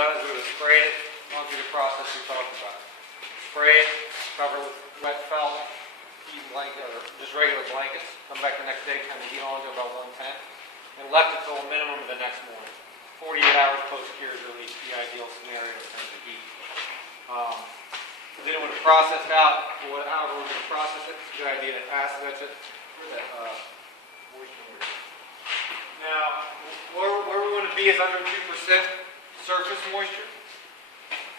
done is we would spray it, gone through the process we talked about. Spray it, cover with wet felt, heat blanket, or just regular blankets. Come back the next day, turn the heat on to about 110, and left it till a minimum of the next morning. 48 hours post-cure is really the ideal scenario in terms of heat. Then when it's processed out, however we're going to process it, it's a good idea to acid etch it. Where's that moisture meter? Now, where we want to be is under 2% surface moisture,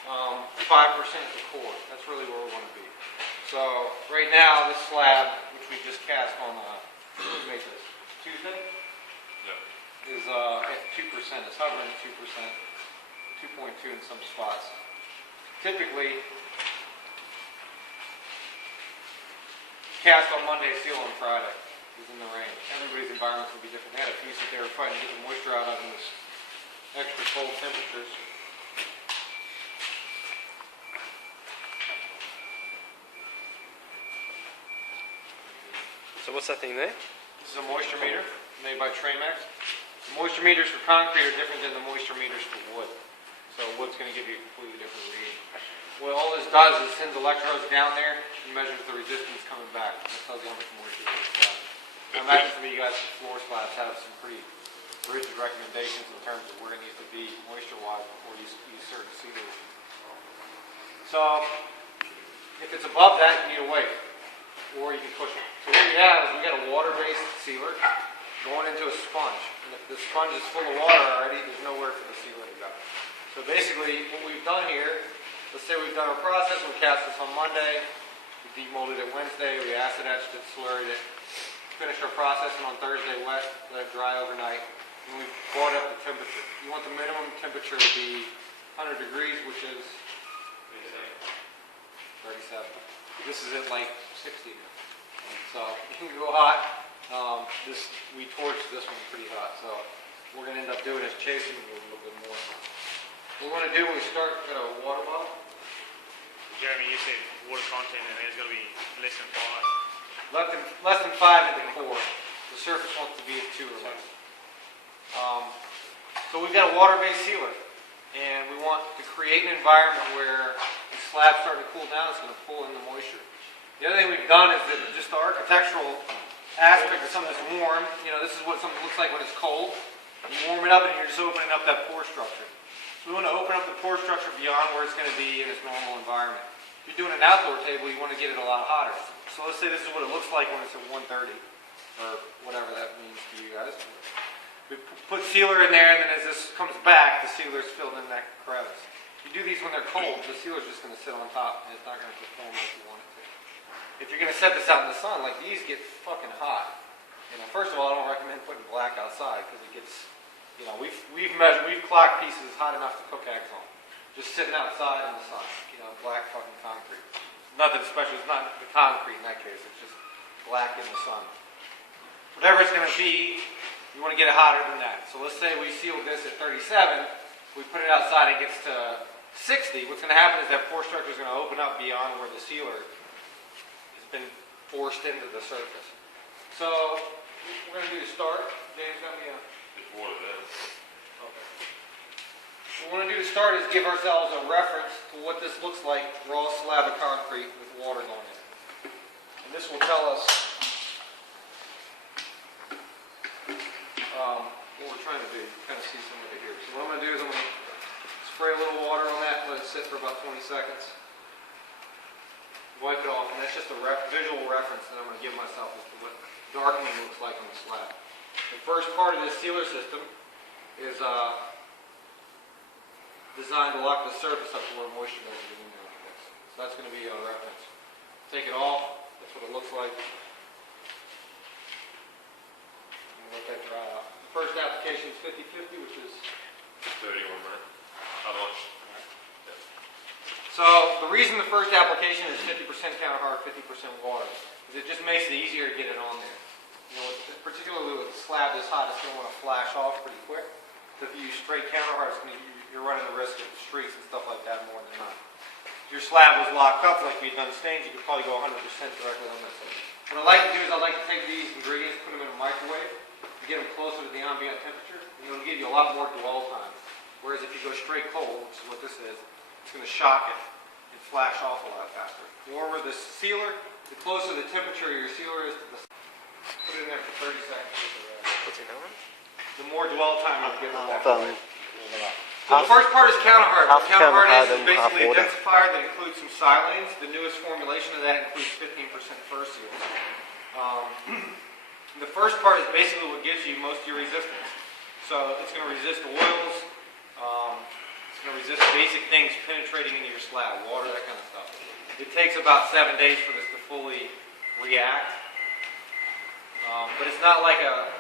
5% at the core. That's really where we want to be. So right now, this slab, which we just cast on, what made this? Tuesday? Yeah. Is at 2%. It's hovering at 2%, 2.2 in some spots. Typically, cast on Monday, seal on Friday is in the range. Everybody's environments will be different. They had a piece that they were trying to get the moisture out of in this extra cold temperatures. So what's that thing there? This is a moisture meter made by Tramex. The moisture meters for concrete are different than the moisture meters for wood. So wood's going to give you a completely different reading. What all this does is it sends electrodes down there and measures the resistance coming back. It tells you how much moisture there is left. I imagine some of you guys with floor slabs have some pretty rigid recommendations in terms of where it needs to be moisture-wise before you use certain sealers. So if it's above that, you need to wait, or you can push it. So what we have is we got a water-based sealer going into a sponge. And if the sponge is full of water already, there's nowhere for the sealer to go. So basically, what we've done here, let's say we've done our process, we cast this on Monday, we demolded it Wednesday, we acid etched it, slurried it, finished our processing on Thursday wet, let it dry overnight, and we brought up the temperature. You want the minimum temperature to be 100 degrees, which is 37. This is at like 60 now. So it can go hot. We torched this one pretty hot, so what we're going to end up doing is chasing it a little bit more. What we want to do when we start, we've got a water bottle. Jeremy, you said water content and it's going to be less than 5. Less than 5 at the core. The surface wants to be at 2 or less. So we've got a water-based sealer, and we want to create an environment where the slab's starting to cool down. It's going to pull in the moisture. The other thing we've done is that just the architectural aspect of something that's warm. You know, this is what something looks like when it's cold. You warm it up, and you're just opening up that pore structure. So we want to open up the pore structure beyond where it's going to be in its normal environment. If you're doing an outdoor table, you want to get it a lot hotter. So let's say this is what it looks like when it's at 130, or whatever that means to you guys. We put sealer in there, and then as this comes back, the sealer's filled in that crevice. If you do these when they're cold, the sealer's just going to sit on top, and it's not going to perform like you want it to. If you're going to set this out in the sun, like these get fucking hot. You know, first of all, I don't recommend putting black outside because it gets, you know, we've clocked pieces hot enough to cook eggs on. Just sitting outside in the sun, you know, black fucking concrete. Nothing special, it's not the concrete in that case, it's just black in the sun. Whatever it's going to be, you want to get it hotter than that. So let's say we sealed this at 37, we put it outside, it gets to 60, what's going to happen is that pore structure is going to open up beyond where the sealer has been forced into the surface. So, we're going to do the start. James got me a... It's water there. Okay. What we want to do to start is give ourselves a reference to what this looks like, raw slab of concrete with water going in it. And this will tell us what we're trying to do. You kind of see some of it here. So what I'm going to do is I'm going to spray a little water on that, let it sit for about 20 seconds. Wipe it off, and that's just a visual reference that I'm going to give myself as to what darkening looks like on the slab. The first part of this sealer system is designed to lock the surface up to where moisture doesn't get in there like this. So that's going to be our reference. Take it off, that's what it looks like. And let that dry out. The first application is 50-50, which is 31 minutes. How much? So the reason the first application is 50% counterhard, 50% water is it just makes it easier to get it on there. You know, particularly with a slab this hot, it's going to want to flash off pretty quick. So if you use straight counterhard, you're running the risk of streaks and stuff like that more than not. If your slab was locked up like we've done stains, you could probably go 100% directly on this. What I like to do is I like to take these ingredients, put them in a microwave, and get them closer to the ambient temperature, and it'll give you a lot more dwell time. Whereas if you go straight cold, which is what this is, it's going to shock it and flash off a lot faster. The warmer the sealer, the closer the temperature of your sealer is to the... Put it in there for 30 seconds. What's it on? The more dwell time you'll get with that. So Half- the first part is counterhard. What half counterhard counterhard is and basically a half water. densifier that includes some silanes. The newest formulation of that includes 15% fur seals. The first part is basically what gives you most of your resistance. So it's going to resist oils. It's going to resist basic things penetrating into your slab, water, that kind of stuff. It takes about 7 days for this to fully react. But it's not like a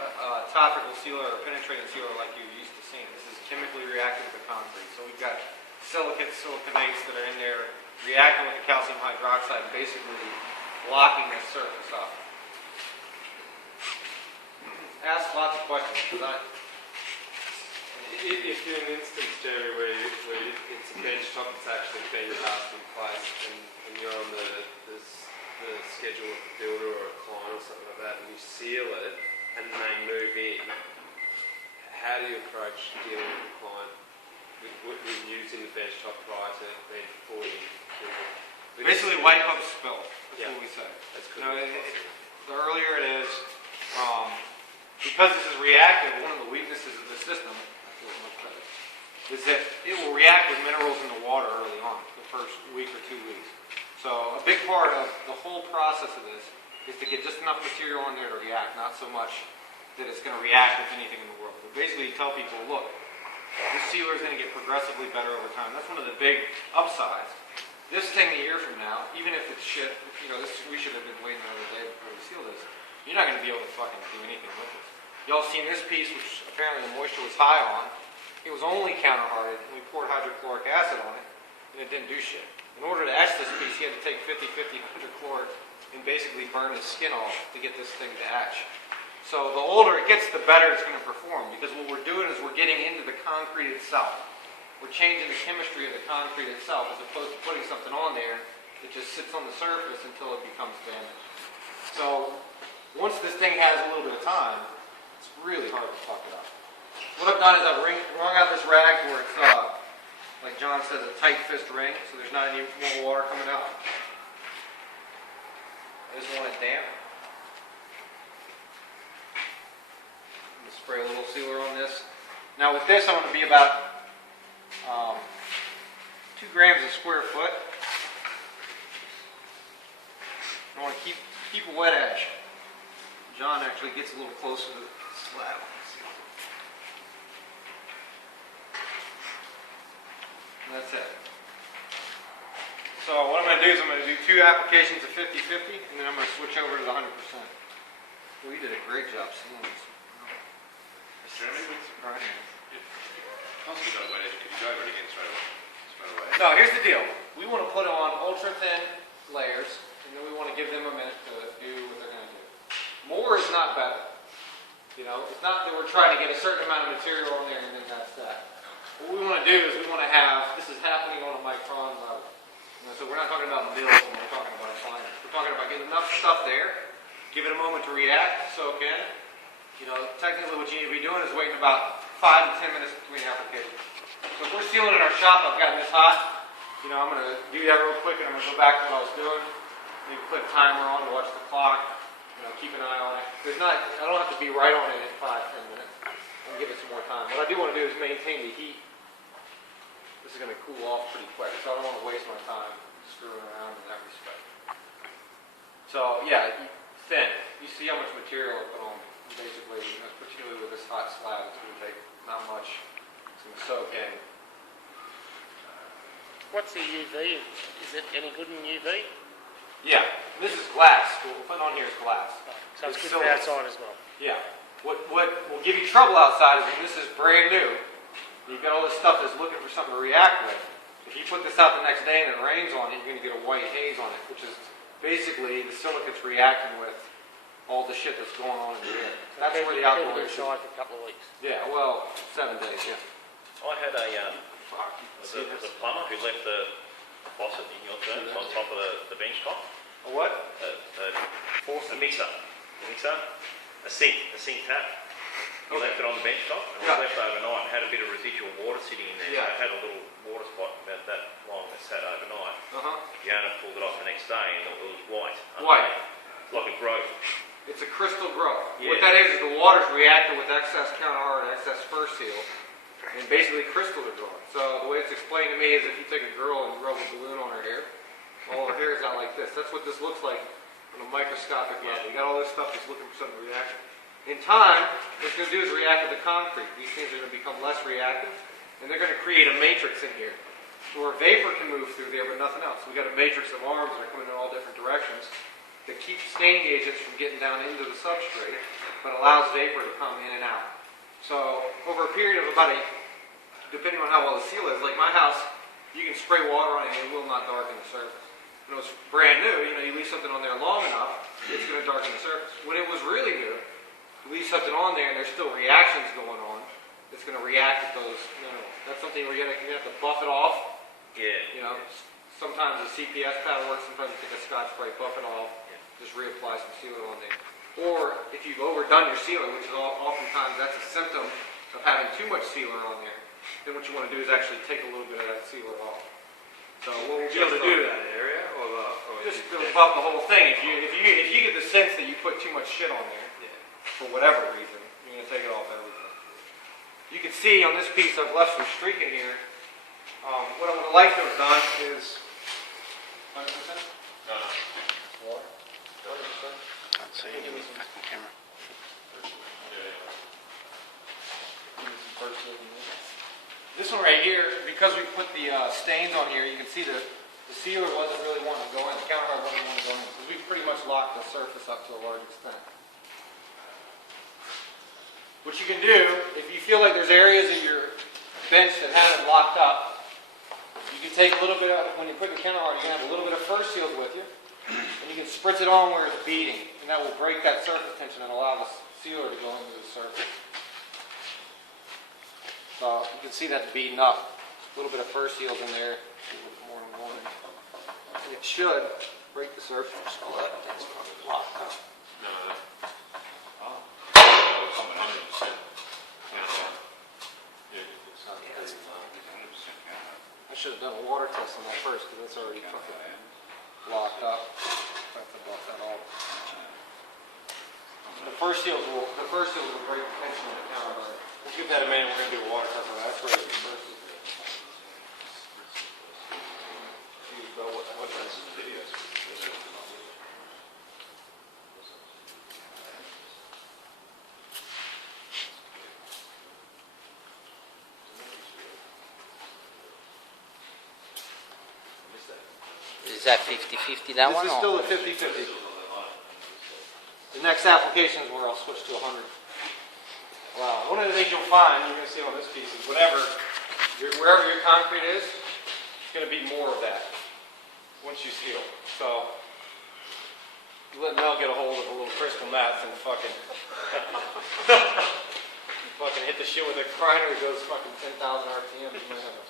topical sealer or a penetrating sealer like you're used to seeing. This is chemically reactive with the concrete. So we've got silicates, silicanates that are in there reacting with the calcium hydroxide, basically locking this surface up. Ask lots of questions, because If in an instance, Jeremy, where it's a bench top that's actually been cast in place and you're on the schedule of a builder or a client or something like that and you seal it and they move in, how do you approach dealing with the client with using the bench top prior to being fully built? basically wipe up spill. That's Yeah. what we say. That's You good. know, the earlier it is, because this is reactive, one of the weaknesses of the system, I feel much better, is that it will react with minerals in the water early on, the first week or 2 weeks. So a big part of the whole process of this is to get just enough material in there to react, not so much that it's going to react with anything in the world. But basically you tell people, look, this sealer is going to get progressively better over time. That's one of the big upsides. This thing a year from now, even if it's shit, you know, we should have been waiting another day before we seal this, you're not going to be able to fucking do anything with it. Y'all seen this piece, which apparently the moisture was high on. It was only counterhardened, and we poured hydrochloric acid on it, and it didn't do shit. In order to etch this piece, he had to take 50-50 hydrochloric and basically burn his skin off to get this thing to etch. So the older it gets, the better it's going to perform, because what we're doing is we're getting into the concrete itself. We're changing the chemistry of the concrete itself, as opposed to putting something on there that just sits on the surface until it becomes damaged. So once this thing has a little bit of time, it's really hard to fuck it up. What I've done is I've wrung out this rag where it's, like John says, a tight fist ring, so there's not any more water coming out. I just want it damp. I'm going to spray a little sealer on this. Now with this, I'm going to be about 2 grams a square foot. I want to keep a wet edge. John actually gets a little closer to the slab. And that's it. So what I'm going to do is I'm going to do 2 applications of 50-50, and then I'm going to switch over to the 100%. Well, you did a great job sealing this. Jeremy, Right. possibly not wet edge, could you go over it again straight away? No, here's the deal. We want to put on ultra thin layers, and then we want to give them a minute to do what they're going to do. More is not better. You know, it's not that we're trying to get a certain amount of material on there and then that's that. What we want to do is we want to have, this is happening on a micron level. You know, so we're not talking about mils when we're talking about finers. We're talking about getting enough stuff there, give it a moment to react, soak in. You know, technically what you need to be doing is waiting about 5 to 10 minutes between applications. So if we're sealing in our shop, I've gotten this hot. You know, I'm going to do that real quick and I'm going to go back to what I was doing. Maybe put a timer on to watch the clock. You know, keep an eye on it. I don't have to be right on it in 5-10 minutes. I'm give it some more time. What I do want to do is maintain the heat. This is going to cool off pretty quick, so I don't want to waste my time screwing around in that respect. So yeah, thin. You see how much material I put on. Basically, you know, particularly with this hot slab, it's going to take not much. It's going to soak in. What's the UV? Is it any good in UV? Yeah, this is glass. What we're putting on here is glass. So it's good silver. for outside as well. Yeah. What will give you trouble outside is when this is brand new. You've got all this stuff that's looking for something to react with. If you put this out the next day and it rains on it, you're going to get a white haze on it, which is basically the silicates reacting with all the shit that's going on in the air. That's where the Keep alcohol it is. inside for a couple of weeks. Yeah, well, 7 days, yeah. I had a Fuck. See this? the plumber who left the faucet in your terms on top of the bench top. A what? A mixer, a sink tap. You left it on the bench top, and it Yeah. was left overnight, and had a bit of residual water sitting in there. Yeah. So it had a little water spot about that long that sat overnight. Uh-huh. The owner pulled it off the next day, and it was white. White. Like a growth. It's a crystal growth. Yeah. What that is the water's reacting with excess counterhard and excess fur seal, and basically crystals are growing. So the way it's explained to me is if you take a girl and rub a balloon on her hair, all her hair is out like this. That's what this looks like on a microscopic level. You got all this stuff that's looking for something to react. In time, what it's going to do is react to the concrete. These things are going to become less reactive, and they're going to create a matrix in here where vapor can move through there, but nothing else. We got a matrix of arms that are coming in all different directions that keep staining agents from getting down into the substrate, but allows vapor to come in and out. So over a period of about depending on how well the seal is, like my house, you can spray water on it and it will not darken the surface. When it was brand new, you leave something on there long enough, it's going to darken the surface. When it was really new, you leave something on there and there's still reactions going on, it's going to react with those minerals. That's something where you have to buff it off. Yeah. Sometimes the CPS pad works, sometimes you take a Scotch spray, buff it off, just reapply some sealer on there. Or if you've overdone your sealer, which is oftentimes that's a symptom of having too much sealer on there, then what you want to do is actually take a little bit of that sealer off. So what we'll be able to do that area, or just buff the whole thing. If you get the sense that you put too much shit on there, for whatever reason, you're going to take it off everything. You can see on this piece I've left some streaking here. What I would like to have done is 100%? No. Water? 100%? Can't see it in the fucking camera. This one right here, because we put the stains on here, you can see the sealer wasn't really wanting to go in, the counterhard wasn't wanting to go in, because we pretty much locked the surface up to a large extent. What you can do, if you feel like there's areas of your bench that haven't locked up, you can take a little bit of, when you put the counterhard, you can have a little bit of fur seals with you, and you can spritz it on where it's beating, and that will break that surface tension and allow the sealer to go into the surface. So you can see that's beaten up. A little bit of fur seals in there. More and more. It should break the surface. All that thing's probably locked up. I should have done a water test on that first because that's already fucking locked up. I have to buff that off. The fur seals will break the tension on the counterhard. We'll give that a minute. We're going to do a water test on that. That's ready for first. Is that 50-50 that one? This is still a 50-50. The next application is where I'll switch to 100. Wow. One of the things you'll find, you're going to see on this piece, is wherever your concrete is, it's going to be more of that once you seal. So you let Mel get a hold of a little crystal meth and fucking hit the shit with a grinder that goes fucking 10,000 RPM. You might have a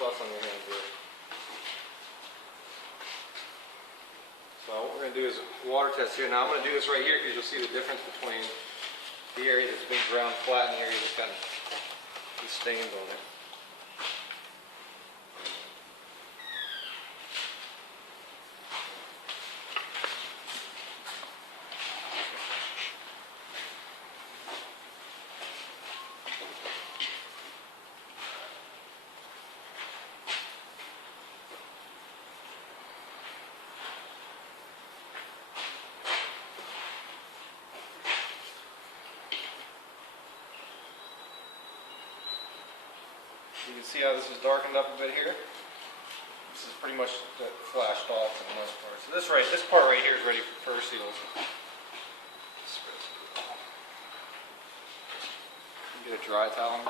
bus on your hands there. So what we're going to do is a water test here. Now I'm going to do this right here because you'll see the difference between the area that's been ground flat and the area that's got these stains on it. You can see how this is darkened up a bit here. This is pretty much flashed off for the most part. So this part right here is ready for fur seals. Get a dry towel.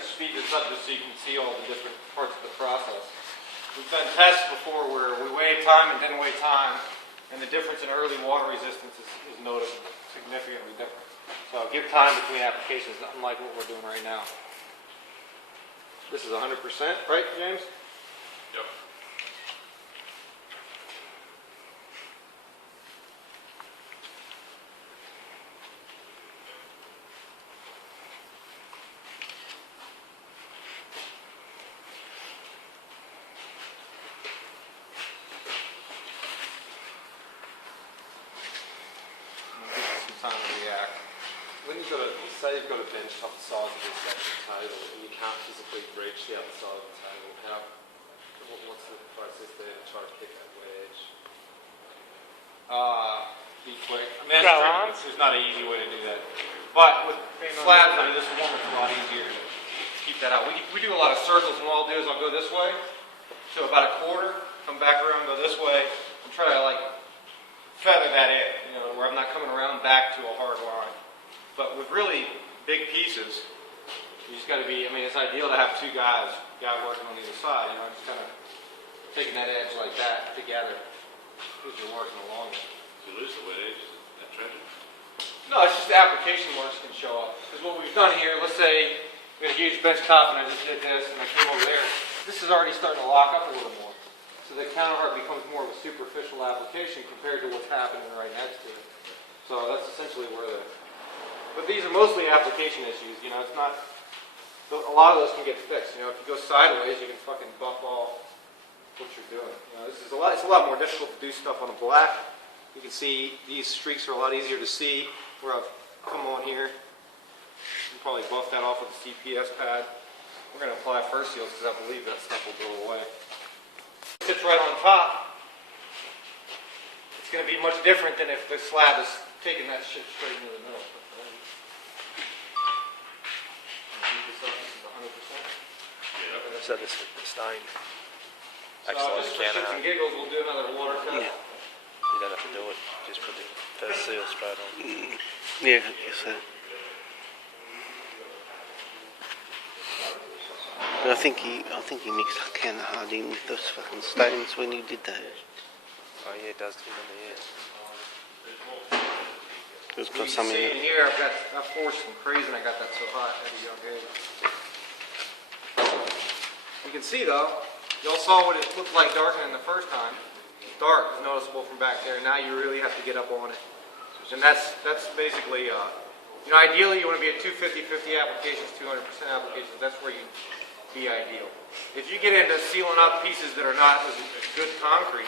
Speed this up just so you can see all the different parts of the process. We've done tests before where we weighed time and didn't weigh time, And the difference in early water resistance is noticeable, significantly different. So give time between applications, unlike what we're doing right now. This is 100%, right, James? Yep. Some time to react. When you've got say you've got a bench top the size of this section table and you can't physically reach the other side of the table, what's the process there to try to kick that wedge? Be quick. I mean, Grow that's arms? tricky. There's not an easy way to do that. But with slabs under this one, it's a lot easier to keep that out. We do a lot of circles, and what I'll do is I'll go this way, so about a quarter, come back around, go this way, and try to like feather that in, you know, where I'm not coming around back to a hard line. But with really big pieces, you just got to be, I mean, it's ideal to have two guys working on either side, you know, just kind of taking that edge like that together as you're working along it. If you lose the wet edge, that tragic. No, it's just the application marks can show up. Because what we've done here, let's say we had a huge bench top and I just did this and I came over there, this is already starting to lock up a little more. So the counterhard becomes more of a superficial application compared to what's happening right next to it. So that's essentially where the... But these are mostly application issues, you know, it's not... A lot of those can get fixed, you know, if you go sideways, you can fucking buff off what you're doing. You know, this is it's a lot more difficult to do stuff on a black. You can see these streaks are a lot easier to see where I've come on here. You can probably buff that off with a CPS pad. We're going to apply first seals because I believe that stuff will go away. It sits right on top. It's going to be much different than if the slab is taking that shit straight into the middle. This is 100%. So this the stain. So just for shits and giggles, we'll do another water test. Yeah. You don't have to do it. Just put the first seal straight on. Yeah, I guess so. I think he mixed counterhard in with those fucking stones when he did that. Oh yeah, it does do them, yeah. There's You got can some see in in it. here, I've forced some crazy and I got that so hot at a young age. You can see though, y'all saw what it looked like darkening the first time. Dark is noticeable from back there. Now you really have to get up on it. And that's basically, you know, ideally you want to be at 250, 50 applications, 200% applications. That's where you be ideal. If you get into sealing up pieces that are not as good concrete,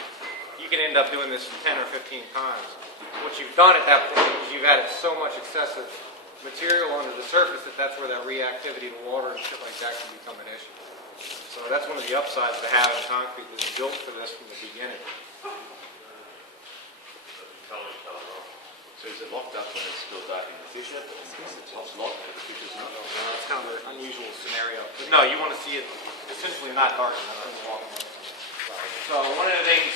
you can end up doing this 10 or 15 times. What you've done at that point is you've added so much excessive material under the surface that that's where that reactivity to water and shit like that can become an issue. So that's one of the upsides to having concrete that's built for this from the beginning. So is it locked up when it's still dark in the fissure? Is the top's locked but the fissure's not? That's kind of an unusual scenario. But no, you want to see it essentially not dark enough when you're walking on it. So one of the things,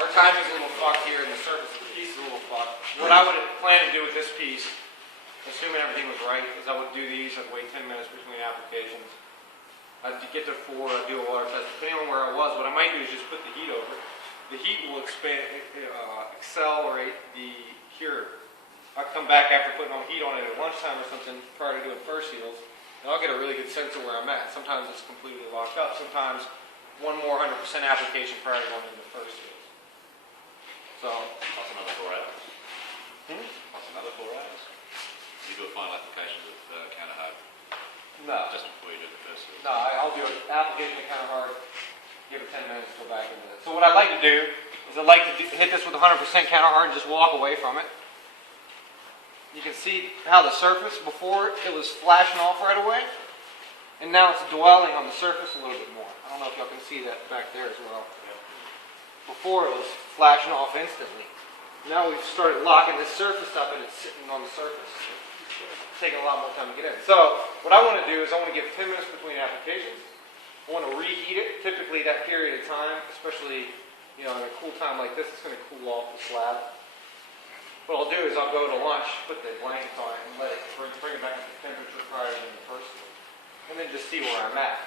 our timing's a little fucked here and the surface of the piece is a little fucked. What I would plan to do with this piece, assuming everything was right, is I would do these, I'd wait 10 minutes between applications. I'd get to 4, I'd do a water test. Depending on where I was, what I might do is just put the heat over it. The heat will accelerate the cure. I'll come back after putting on heat on it at lunchtime or something prior to doing first seals, and I'll get a really good sense of where I'm at. Sometimes it's completely locked up. Sometimes one more 100% application prior to going into first seals. So, Plus another 4 hours? Hmm? Plus another 4 hours? You do a final application with counterhard no. just before you do the first seal? No, I'll do an application of counterhard, give it 10 minutes, go back into it. So what I'd like to do is I'd like to hit this with 100% counterhard and just walk away from it. You can see how the surface, before it was flashing off right away, and now it's dwelling on the surface a little bit more. I don't know if y'all can see that back there as well. Before it was flashing off instantly. Now we've started locking this surface up and it's sitting on the surface. It's taking a lot more time to get in. So what I want to do is I want to give 10 minutes between applications. I want to reheat it. Typically that period of time, especially in a cool time like this, it's going to cool off the slab. What I'll do is I'll go to lunch, put the blankets on it, and let it bring it back to the temperature prior to the first one. And then just see where I'm at.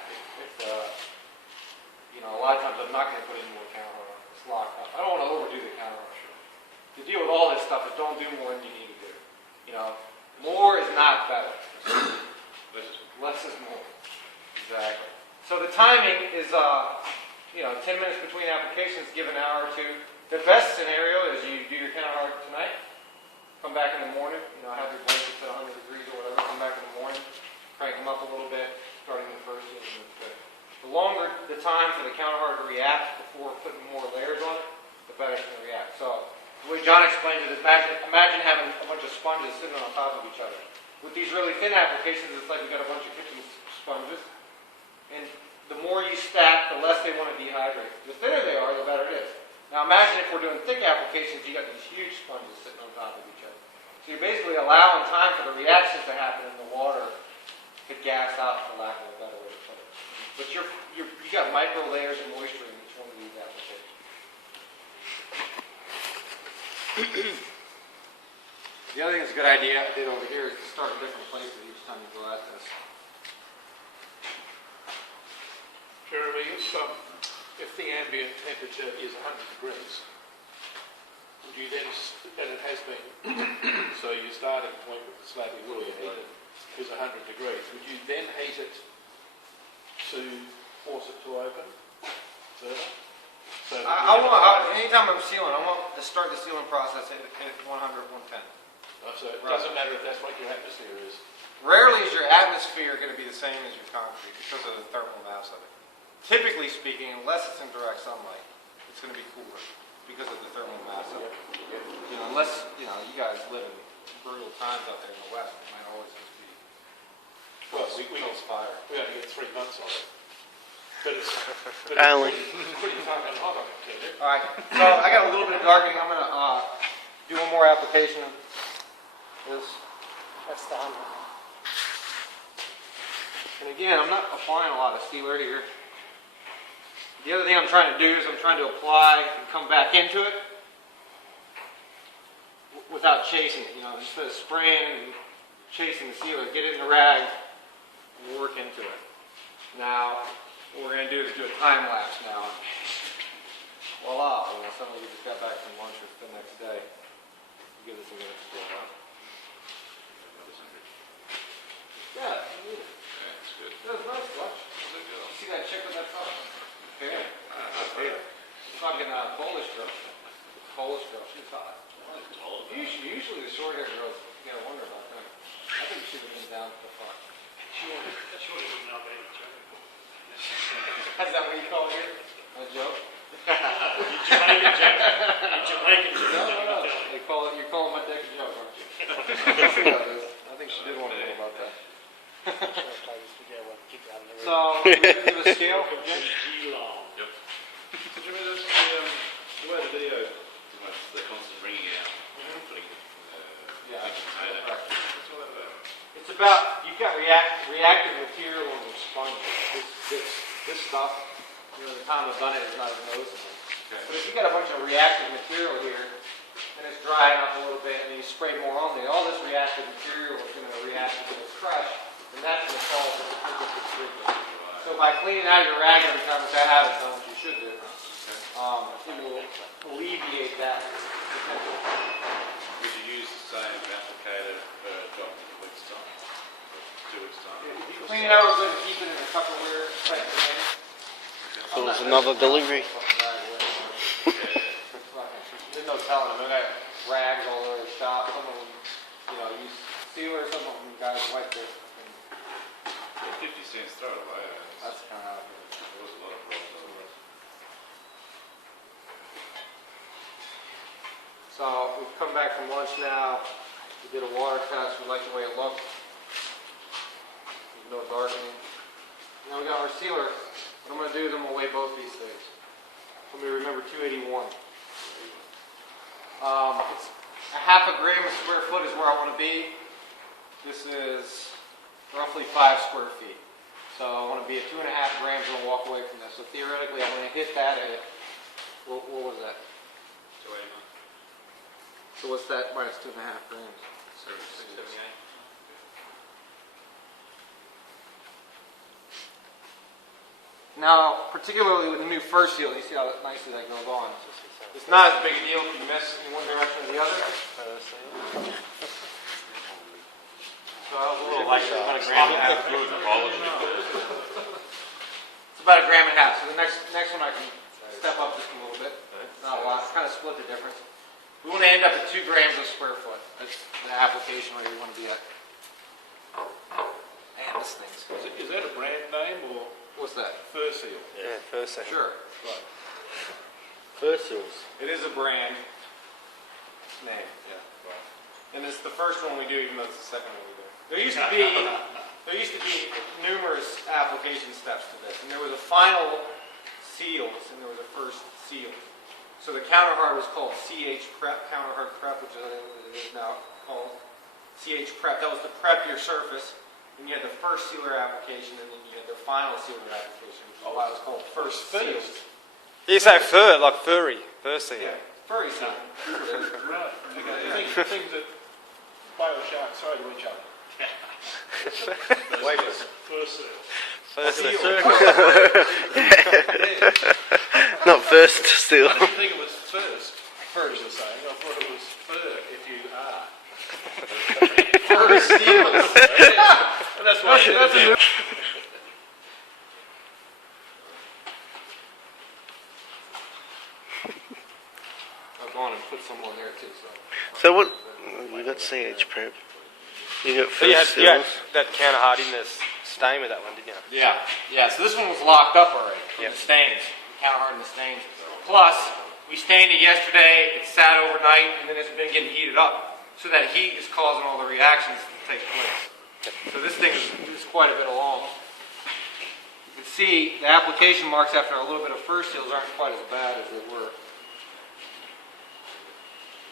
A lot of times I'm not going to put any more counterhard. It's locked up. I don't want to overdo the counterhard. to deal with all this stuff is don't do more than you need to do. You know, more is not better. Less is more. Exactly. So the timing is, 10 minutes between applications, give an hour or two. The best scenario is you do your counterhard tonight, come back in the morning, have your blankets at 100 degrees or whatever, come back in the morning, crank them up a little bit, starting the first and the fifth. The longer the time for the counterhard to react before putting more layers on it, the better it's going to react. So the way John explained it is imagine having a bunch of sponges sitting on top of each other. With these really thin applications, it's like you've got a bunch of kitchen sponges. And the more you stack, the less they want to dehydrate. The thinner they are, the better it is. Now imagine if we're doing thick applications, you got these huge sponges sitting on top of each other. So you're basically allowing time for the reactions to happen in the water to gas out, for lack of a better way to put it. But you got micro layers of moisture in each one of these applications. The other thing that's a good idea I did over here is to start in different places each time you go at this. Jeremy, if the ambient temperature is 100 degrees, would you then, and it has been, so your starting point with the slab you will heat it is 100 degrees, would you then heat it to force it to open further? So anytime I'm sealing, I want to start the sealing process at 100, 110. So it doesn't matter if that's what your atmosphere is. Rarely is your atmosphere going to be the same as your concrete because of the thermal mass of it. Typically speaking, unless it's in direct sunlight, it's going to be cooler because of the thermal mass of it. Unless, you guys live in brutal times out there in the West, it might always just be close fire. We only get 3 months on it. But it's Only. pretty fucking hot, I can tell you. All right, so I got a little bit of darkening. I'm going to do one more application of this. That's the 100. And again, I'm not applying a lot of sealer here. The other thing I'm trying to do is I'm trying to apply and come back into it without chasing it. Instead of spraying and chasing the sealer, get it in the rag and work into it. Now, what we're going to do is do a time lapse now. Voila! Some of you just got back from lunch or the next day. Give this a minute to go out. Yeah, you need it. That's good. That was nice, Fletch. See that chick with that top? Yeah. It's fucking Polish girl. Polish girl. She's hot. Usually the short-haired girls, you gotta wonder about that. I think she'd have been down with the fuck. Surely would not be. Is that what you call it? A joke? Jamaican joke. Jamaican joke. No. You're calling my dick a joke, aren't you? I think she did want to know about that. So, we give a scale for Jim? Yep. So Jimmy, that's the way the video, the constant ringing out, putting Yeah. container. Right. What's all that about? It's about, you've got reactive material on the sponge. This stuff, the time I've done it is not as noticeable. Okay. But if you've got a bunch of reactive material here, and it's drying up a little bit, and you spray more on there, all this reactive material is going to react to the crush, and that's going to cause the temperature frequency. So by cleaning out your rag every time that happens, that's what you should do. It will alleviate that potential. Would you use the same applicator per job in a week's time? 2 weeks' time? If you clean it out real good and keep it in a Tupperware type container. So it's another delivery. There's no telling them. I got rags all over the shop. Some of them, use sealer. Some of them guys wipe their. 50 cents, throw it away. That's kind of. There was a lot of problems. So we've come back from lunch now. We did a water test. We like the way it looked. There's no darkening. Now we got our sealer. What I'm going to do is I'm going to weigh both these things. Let me remember 281. It's a half a gram a square foot is where I want to be. This is roughly 5 square feet. So I want to be at 2.5 grams and walk away from this. So theoretically, I'm going to hit that at, what was that? 289. So what's that minus 2.5 grams? 78. Now, particularly with the new first seal, you see how nicely that goes on. It's not as big a deal if you miss in one direction or the other. So I was a little light, about a gram and a half. It's about a gram and a half. So the next one I can step up just a little bit. Not a lot. Kind of split the difference. We want to end up at 2 grams a square foot. That's the application where you want to be at. Man, this thing's good. Is that a brand name or What's that? fur seal? Yeah, first second. Sure. Right. First seals. It is a brand name. Yeah. Right. And it's the first one we do, even though it's the second one we do. There used to be numerous application steps to this, and there was a final seals, and there was a first seal. So the counterhard was called CH Prep, counterhard prep, which is what it is now called CH Prep. That was to prep your surface. And you had the first sealer application, and then you had the final sealer application, which is why it was called first seals. You say fur, like furry, fur seal. Yeah, furry seal. Right. Okay. Things that biosharks throw to each other. Wait, Fur seal. fur seal. Not first still. I didn't think it was first. First, you were saying. I thought it was fur, if you are. Fur seals. That's why I said it. I'll go on and put some on there too. So what? You got CH prep. You got So you had, first you had seals. that counter hardiness stain with that one, didn't you? Yeah. So this one was locked up already from Yep. the stains, counterhardened the stains. Plus, we stained it yesterday. It sat overnight, and then it's been getting heated up. So that heat is causing all the reactions to take place. So this thing is quite a bit along. You can see the application marks after a little bit of first seals aren't quite as bad as they were.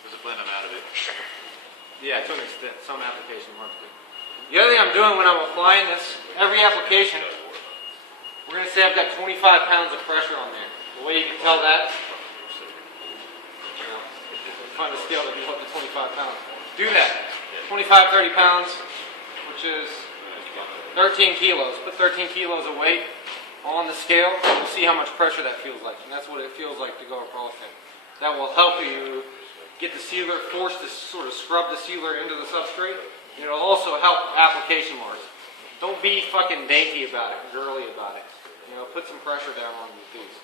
There's a blend them out of it. Yeah, to an extent, some application marks do. The other thing I'm doing when I'm applying this, every application, we're going to say I've got 25 pounds of pressure on there. The way you can tell that, find a scale that can go up to 25 pounds. Do that. 25, 30 pounds, which is 13 kilos. Put 13 kilos of weight on the scale, and you'll see how much pressure that feels like. And that's what it feels like to go across it. That will help you get the sealer, force to sort of scrub the sealer into the substrate. And it'll also help application marks. Don't be fucking dainty about it, girly about it. You know, put some pressure down on these dudes.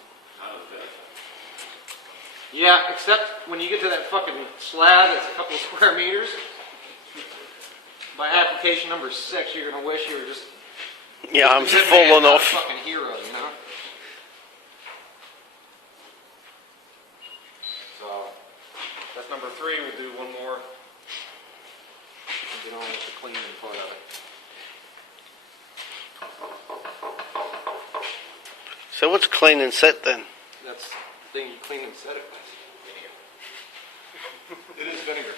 Yeah, except when you get to that fucking slab that's a couple of square meters. By application number 6, you're gonna wish you were just Yeah, I'm a good man, falling not a off. fucking hero, you know. So that's number 3. We'll do one more. And get on with the cleaning part of it. So what's clean and set then? That's the thing you clean and set it with. It is vinegar.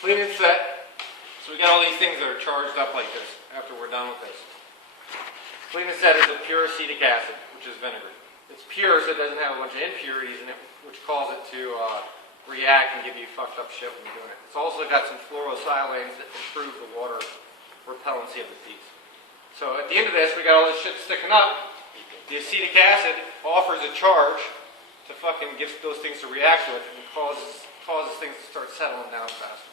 Clean and set. So we got all these things that are charged up like this after we're done with this. Clean and set is a pure acetic acid, which is vinegar. It's pure, so it doesn't have a bunch of impurities in it, which cause it to react and give you fucked up shit when you're doing it. It's also got some fluorosilanes that improve the water repellency of the piece. So at the end of this, we got all this shit sticking up. The acetic acid offers a charge to fucking get those things to react with and causes things to start settling down faster.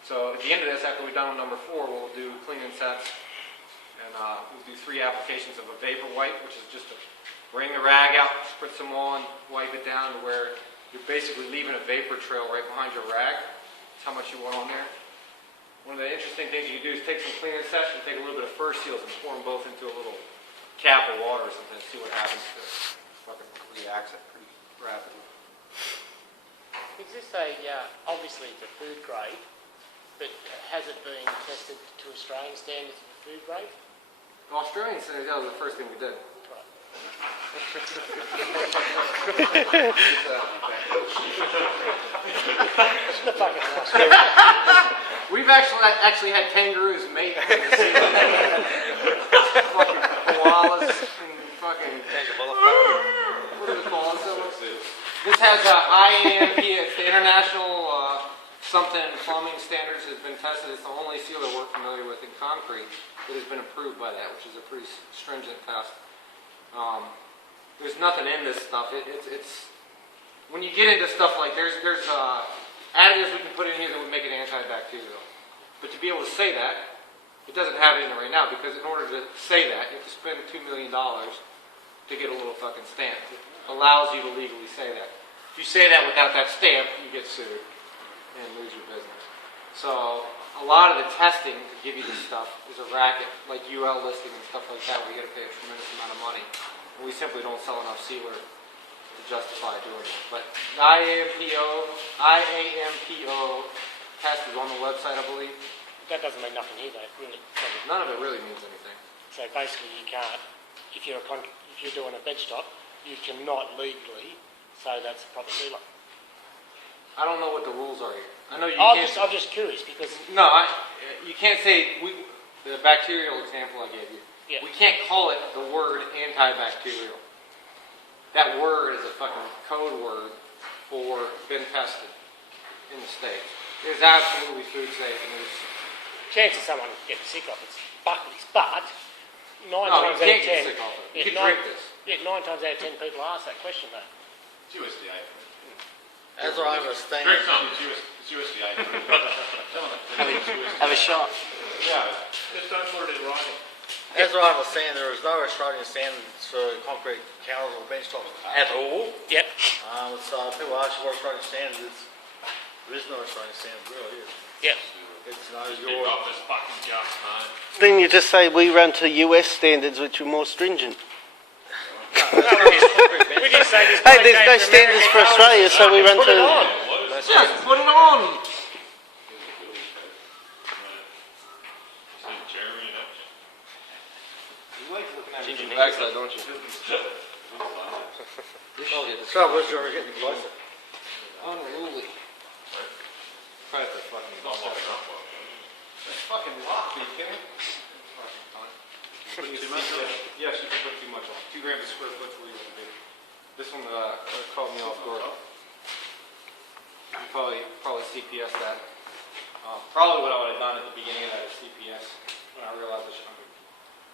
So at the end of this, after we're done with number 4, we'll do clean and sets. And we'll do 3 applications of a vapor wipe, which is just to wring the rag out, spritz them on, wipe it down to where you're basically leaving a vapor trail right behind your rag. That's how much you want on there. One of the interesting things you can do is take some clean and sets and take a little bit of first seals and pour them both into a little cap of water or something and see what happens to it. Fucking reacts it pretty rapidly. Is this obviously it's a food grade, but has it been tested to Australian standards for food grade? Australian standards, that was the first thing we did. Right. The fucking We've actually had kangaroos mate in the sea. Fucking koalas and fucking what are the koalas? This has IAMP, it's the International something plumbing standards has been tested. It's the only sealer we're familiar with in concrete that has been approved by that, which is a pretty stringent test. There's nothing in this stuff. It's when you get into stuff like there's additives we can put in here that would make it antibacterial. But to be able to say that, it doesn't have it in there right now because in order to say that, you have to spend $2 million to get a little fucking stamp. It allows you to legally say that. If you say that without that stamp, you get sued and lose your business. So a lot of the testing to give you this stuff is a racket, like UL listing and stuff like that, where you got to pay a tremendous amount of money. And we simply don't sell enough sealer to justify doing it. But the IAMPO test is on the website, I believe. That doesn't mean nothing either, really. None of it really means anything. So basically you can't, if you're doing a bench top, you cannot legally say that's a proper sealer. I don't know what the rules are here. I know you I'm can't. just curious because No, you can't say the bacterial example I gave you. Yeah. We can't call it the word antibacterial. That word is a fucking code word for been tested in the States. It's absolutely food safe and there's chance of someone getting sick of it's buckley's, but nine no, you times out of can't ten, get sick off it. You yeah, can nine, drink this. yeah, 9 times out of 10 people ask that question though. It's USDA. As I understand Drink it, some. It's USDA. Have a shot. Yeah. Just don't put it in writing. as I understand, there is no Australian standards for concrete counters or bench tops at all. Yep. So people ask you what Australian standard is. There is no Australian standard, really is. Yep. It's no Keep your. off this fucking junk, mate. Then you just say we run to US standards, which are more stringent. We just say this. Hey, there's no standards for Australia, so we run Put it to. on. Yes, put it on. See Jeremy and that. You like looking at it from the backside, don't you? This shit is Trouble is, you're getting closer. unruly. Try to fucking Not locking up well. It's fucking locked, are you kidding me? Too much on? Yes, you can put too much on. 2 grams a square foot for you to do. This one caught me off guard. You probably CPS that. Probably what I would have done at the beginning of that is CPS when I realized I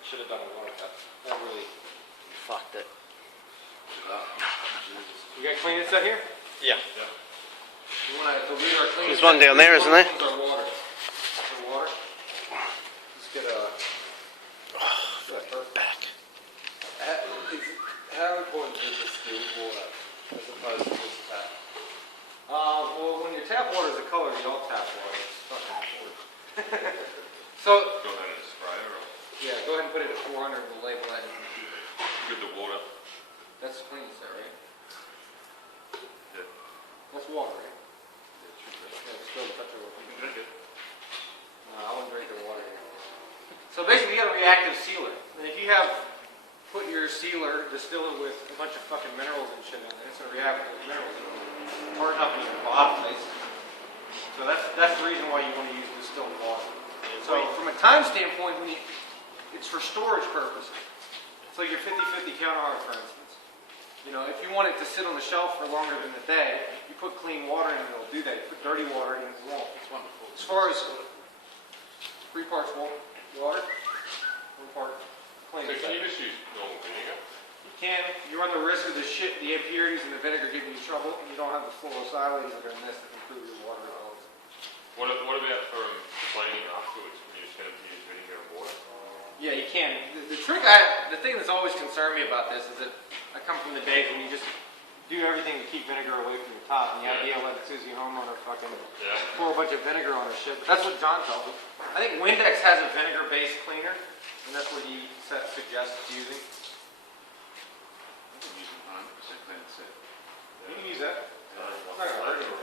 should have done a water test. That really Fucked it. You got clean set here? Yeah. You want to read our clean. There's one down there, isn't there? Our water. Our water. Let's get a. Back. How important is distilled water as opposed to just tap? Well, when your tap water is the color of your tap water, it's fucking important. So, Go ahead and spray or yeah, go ahead and put it at 400 and we'll label that. with the water. That's clean set, right? Yeah. That's water, right? Yeah, it's still a touch of water. Drink it. No, I wouldn't drink the water here. So basically you got a reactive sealer. And if you have put your sealer, distill it with a bunch of fucking minerals and shit in it, it's going to react with minerals. It's hard enough in your bottom place. So that's the reason why you want to use distilled water. So from a time standpoint, it's for storage purposes. It's like your 50-50 counter, for instance. You know, if you want it to sit on the shelf for longer than a day, you put clean water in it, it'll do that. You put dirty water in it, it won't. It's wonderful. As far as 3 parts water, 1 part clean. So can you just use normal vinegar? You can. You run the risk of the impurities in the vinegar giving you trouble, and you don't have the fluorosilane that are in this that improve your water results. What about for cleaning afterwards? Can you just get them to use vinegar and water? Yeah, you can. The thing that's always concerned me about this is that I come from the days when you just do everything to keep vinegar away from your top, and the idea let Susie homeowner fucking pour a bunch of vinegar on her shit. But that's what John tells me. I think Windex has a vinegar-based cleaner, and that's what he suggests using. I'm using 100% clean set. You can use that. It's not gonna hurt you.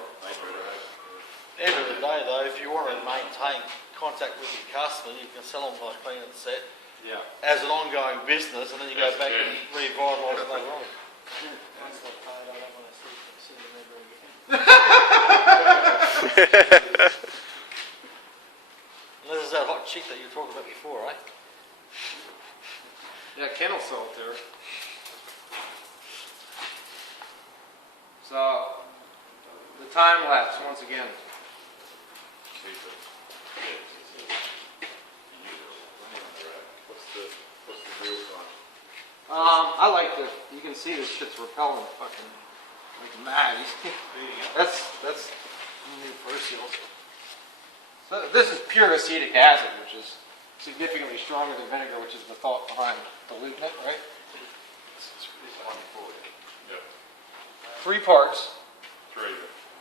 End of the day, though, if you want to maintain contact with your customer, you can sell them by cleaning the set Yeah. as an ongoing business, and then you go back and revitalise it later on. And this is that hot chick that you were talking about before, right? Yeah, kennel salt there. So, the time lapse once again. What's the real time? I like the, you can see this shit's repelling fucking like mad. That's new fur seals. So this is pure acetic acid, which is significantly stronger than vinegar, which is the thought behind diluting it, right? Yep. 3 parts. Three.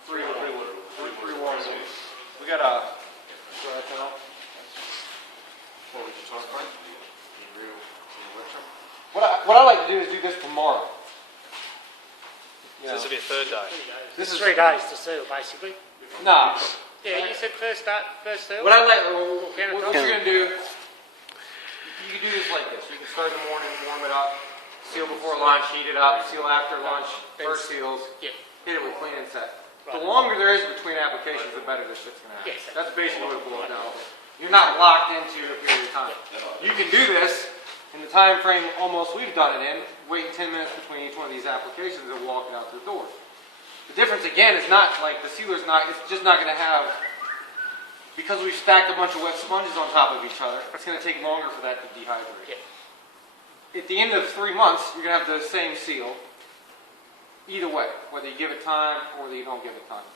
Three water. We got a. What we can talk about? What I like to do is do this tomorrow. You know, This will be a third day. this is 3 days to seal, basically. Nah. Yeah, you said first seal. What I like, Can I what talk? you're gonna do, you can do this like this. You can start in the morning, warm it up, seal before lunch, heat it up, seal after lunch, first seals, Yeah. hit it with clean and set. The Right. longer there is between applications, the better this shit's gonna happen. Yes. That's basically what it boils down to. You're not locked into a period of time. You can do this in the time frame almost we've done it in, wait 10 minutes between each one of these applications and walk it out the door. The difference again is not like the sealer's not, it's just not gonna have, because we've stacked a bunch of wet sponges on top of each other, it's gonna take longer for that to dehydrate. Yeah. At the end of 3 months, you're gonna have the same seal, either way, whether you give it time or whether you don't give it time.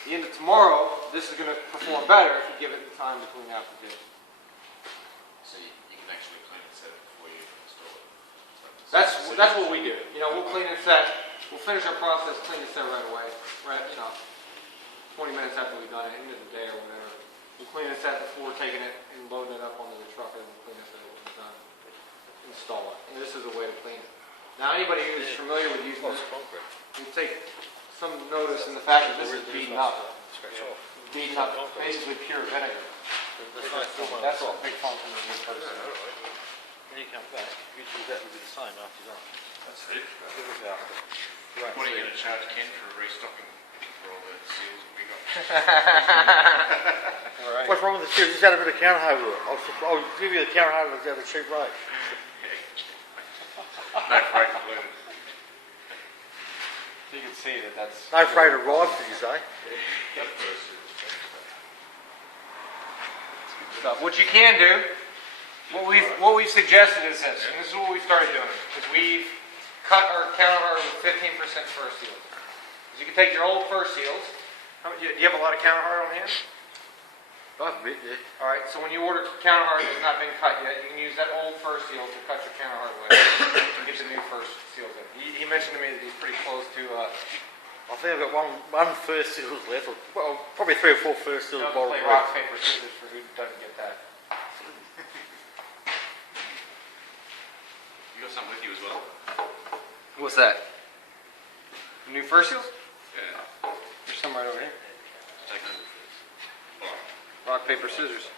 At the end of tomorrow, this is going to perform better if you give it the time between applications. So you can actually clean and set it before you install it. That's what we do. You know, we'll clean and set. We'll finish our process, clean and set right away. Right, 20 minutes after we've done it, end of the day or whatever. We'll clean and set before taking it and loading it up onto the truck and we'll clean and set when we're done. Install it. And this is a way to clean it. Now, anybody who's familiar with using this, you take some notice in the fact that this is beaten up. Beaten up, basically pure vinegar. That's all big function of this person. When you come back, you do that will be the same after you're done. That's it. Right. What are you going to charge Ken for restocking for all the seals that we got? What's wrong with the seals? Just add a bit of counter over it. I'll give you the counter over at a cheap rate. No freight included. You can see that that's... No freight arrived, did you say? stuff. What you can do, what we've suggested is this, and this is what we've started doing, is we've cut our counterhard with 15% fur seals. So you can take your old fur seals. Do you have a lot of counterhard on hand? I've bit, yeah. All right, so when you order counterhard that's not been cut yet, you can use that old fur seal to cut your counterhard with and get the new fur seals in. He mentioned to me that he's pretty close to... I think I've got one fur seal left, or well, probably 3 or 4 fur seals. Don't play rock, paper, scissors for who doesn't get that. You got some with you as well? What's that? New fur seals? Yeah. There's some right over here. Take them. Rock, paper, scissors.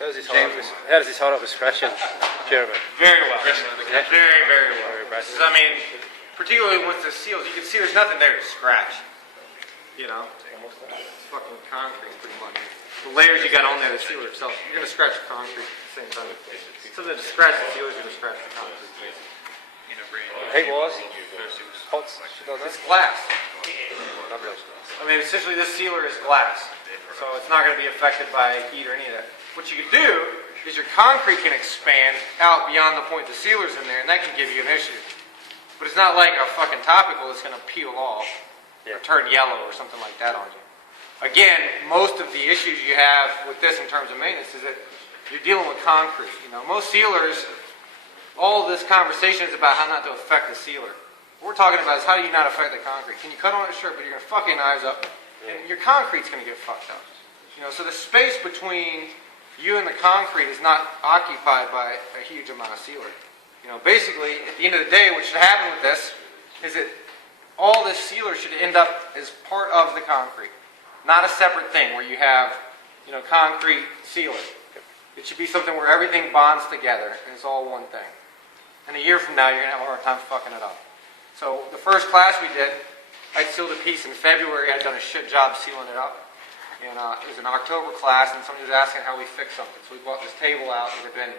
How does this hold up with scratching, Jeremy? Very well. Very, very well. I mean, particularly with the seals, you can see there's nothing there to scratch. You know? It's fucking concrete pretty much. The layers you got on there, the sealer itself, you're going to scratch the concrete at the same time. Something to scratch the sealer is going to scratch the concrete. In a brand new Heat-wise? Pots. It's glass. I mean, essentially this sealer is glass. So it's not going to be affected by heat or any of that. What you can do is your concrete can expand out beyond the point the sealer's in there, and that can give you an issue. But it's not like a fucking topical that's going to peel off or turn yellow or something like that on you. Again, most of the issues you have with this in terms of maintenance is that you're dealing with concrete. You know, most sealers, all this conversation is about how not to affect the sealer. What we're talking about is how do you not affect the concrete? Can you cut on it? Sure, but you're going to fuck your knives up, and your concrete's going to get fucked up. You know, so the space between you and the concrete is not occupied by a huge amount of sealer. You know, basically, at the end of the day, what should happen with this is that all this sealer should end up as part of the concrete, not a separate thing where you have, you know, concrete sealer. It should be something where everything bonds together and it's all one thing. And a year from now, you're going to have a hard time fucking it up. So the first class we did, I sealed a piece in February. I'd done a shit job sealing it up. And it was an October class, and somebody was asking how we fixed something. So we brought this table out that had been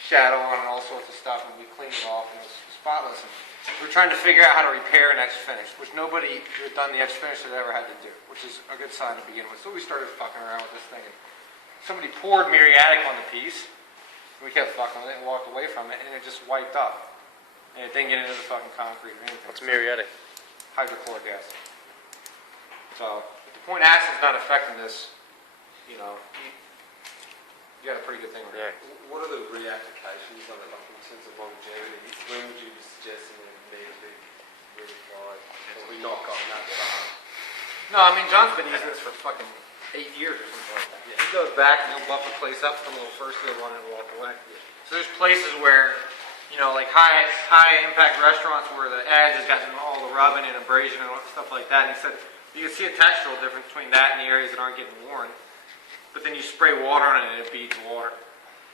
shadow on and all sorts of stuff, and we cleaned it off, and it was spotless. And we were trying to figure out how to repair an etch finish, which nobody who had done the etch finish had ever had to do, which is a good sign to begin with. So we started fucking around with this thing. And somebody poured muriatic on the piece, We kept fucking with it and walked away from it, and it just wiped up. And it didn't get into the fucking concrete or anything. What's muriatic? Hydrochloric acid. So, if the point acid's not affecting this, you know, you got a pretty good thing with it. What are the reapplications of it, like in terms of longevity? When would you be suggesting it need to be reapplied? Have we not gotten that far? No, I mean, John's been using this for fucking 8 years or something like that. He goes back and he'll buff the place up from a little first field one and walk away. So there's places where, you know, like high impact restaurants where the edge has gotten all the rubbing and abrasion and stuff like that. And he said you can see a textural difference between that and the areas that aren't getting worn. But then you spray water on it and it beads water.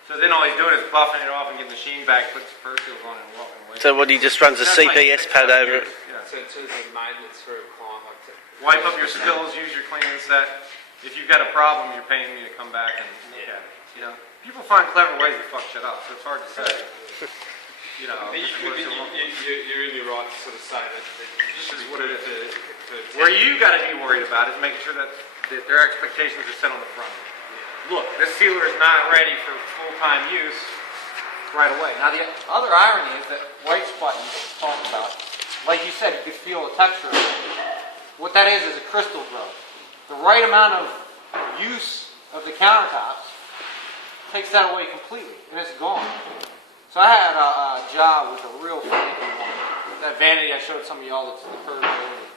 So then all he's doing is buffing it off and getting the sheen back, puts the first field on and walking away. So what, he just runs a That's like CPS 6, pad 7 over it? years. Yeah. So in terms of maintenance for a client like that? Wipe up your spills, use your cleaning set. If you've got a problem, you're paying me to come back and look at it. You know, people find clever ways to fuck shit up, so it's hard to say. You know, this is what it's wrong. You're really right to sort of say that This is what it is. Where you got to be worried about is making sure that their expectations are set on the front. Look, this sealer is not ready for full-time use right away. Now, the other irony is that white spot you talked about, like you said, you could feel the texture. What that is a crystal growth. The right amount of use of the countertops takes that away completely, and it's gone. So I had a job with a real finicky one. That vanity I showed some of y'all that's in the curb building.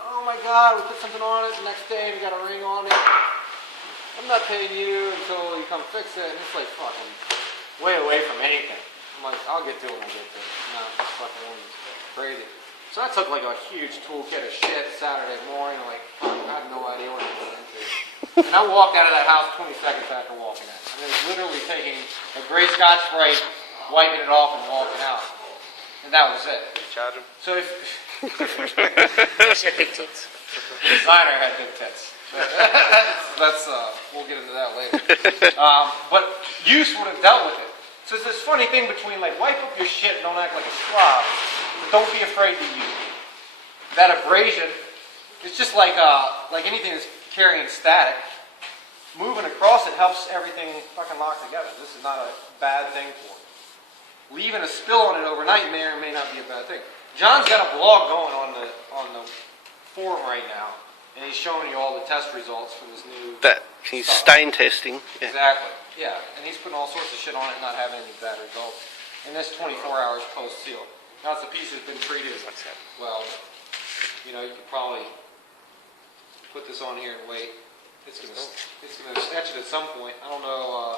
Oh my God, we put something on it, the next day we got a ring on it. I'm not paying you until you come fix it, and it's like fucking way away from anything. I'm like, I'll get to it when I get to it. No, this fucking one's crazy. So I took like a huge toolkit of shit Saturday morning, like, fuck, I had no idea what I was getting into. And I walked out of that house 20 seconds after walking in. I mean, it was literally taking a gray Scotch Brite, wiping it off and walking out. And that was it. Charge him. So if She had big tits. the designer had big tits. That's we'll get into that later. But use would have dealt with it. So it's this funny thing between like wipe up your shit and don't act like a slob, but don't be afraid to use it. That abrasion, it's just like anything that's carrying static. Moving across it helps everything fucking lock together. This is not a bad thing for it. Leaving a spill on it overnight may or may not be a bad thing. John's got a blog going on the forum right now, and he's showing you all the test results for this new. That he's stain testing. Yeah. Exactly. Yeah, and he's putting all sorts of shit on it, and not having any bad results. And this 24 hours post seal. Now, if the piece has been treated well, you know, you could probably put this on here and wait. It's gonna sketch it at some point. I don't know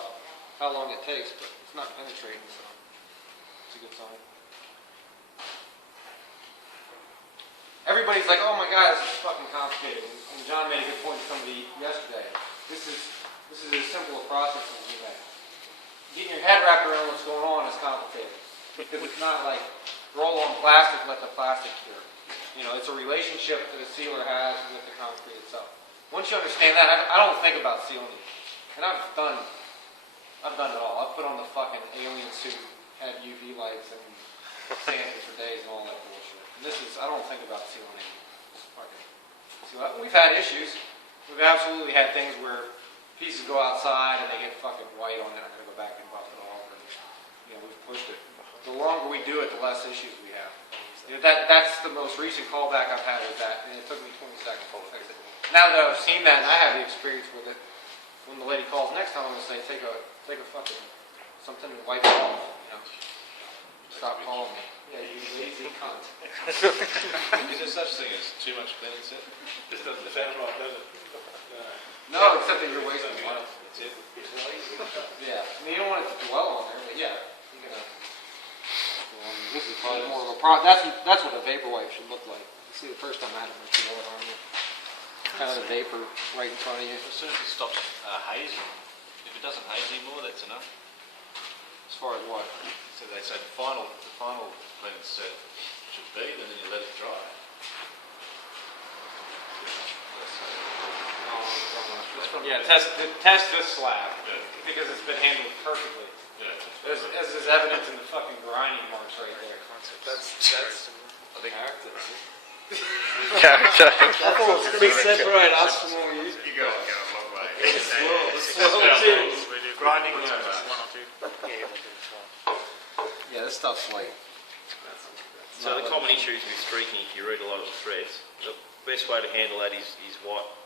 how long it takes, but it's not penetrating, so it's a good sign. Everybody's like, oh my God, this is fucking complicated. And John made a good point to somebody yesterday. This is as simple a process as you make. Getting your head wrapped around what's going on is complicated. Because it's not like roll on plastic, let the plastic cure. You know, it's a relationship that a sealer has with the concrete itself. Once you understand that, I don't think about sealing it. And I've done it all. I've put on the fucking alien suit, had UV lights and sanded for days and all that bullshit. And I don't think about sealing it. We've had issues. We've absolutely had things where pieces go outside and they get fucking white on it. I'm going to go back and buff it off. And, you know, we've pushed it. The longer we do it, the less issues we have. You know, that's the most recent callback I've had with that, and it took me 20 seconds to fix it. Now that I've seen that and I have the experience with it, when the lady calls next time, I'm going to say, take a fucking something to wipe it off. You know, stop calling me. Yeah, you lazy cunt. Is there such thing as too much cleaning set? This doesn't sound right, does it? No, except that you're wasting money. That's it. Yeah, I mean, you don't want it to dwell on there, but yeah, you're gonna. This is probably more of a problem. That's what a vapor wipe should look like. You see, the first time I had it, I feel it on you. Kind of the vapor right in front of you. As soon as it stops hazing, if it doesn't haze anymore, that's enough. As far as what? So they say the final cleaning set should be, and then you let it dry. Yeah, test this slab because it's been handled perfectly. Yeah. As is evident in the fucking grinding marks right there. That's I think Character. Separate us from all you. You go a long way. Slow. Grinding one or two. This stuff's like. So the common issues with streaking, if you read a lot of the threads, the best way to handle that is what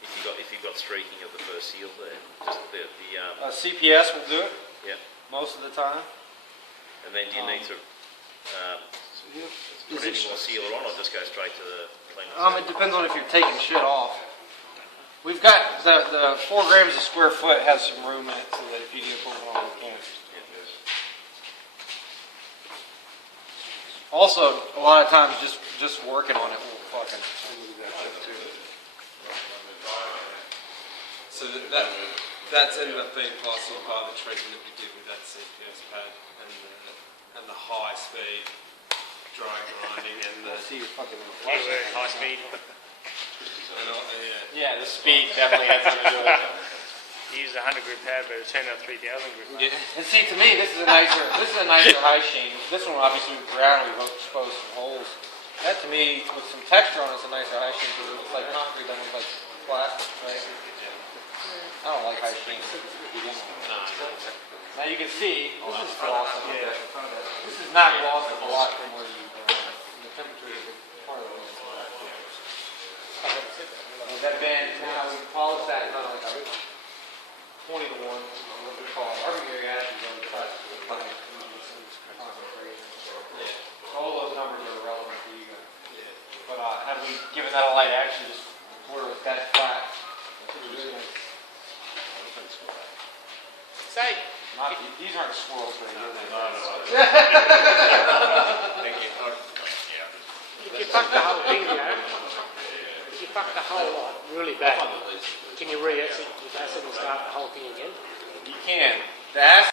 if you've got streaking of the first seal there, just CPS will do it yeah, most of the time. and then do you need to put any more sealer on, or just go straight to the cleaner? It depends on if you're taking shit off. We've got the 4 grams a square foot has some room in it, so that if you do put one on, you can. Also, a lot of times just working on it will fucking do that shit too. So that's ended up being part of the treatment that we did with that CPS pad and the high speed dry grinding and the See you fucking. High speed. Yeah, the speed definitely has something to do with it. You use a 100 grit pad, but it turned out 3,000 grit. yeah. And see, to me, this is a nicer high sheen. This one obviously was brown. We've exposed some holes. That to me, with some texture on it, is a nicer high sheen because it looks like concrete, doesn't look like plastic, right? I don't like high sheen. Now you can see, this is gloss. This is not gloss a lot from where you the temperature is part of it. That band is now, we polish that, not like a 20 to 1, what we call arbitrary acid on the cut. All those numbers are irrelevant to you guys. But had we given that a light action, just where it was that flat, Say, these aren't squirrels right here. if you fuck the whole thing, if you fuck the whole lot really bad, can you re-acid with acid and start the whole thing again? You can. The acid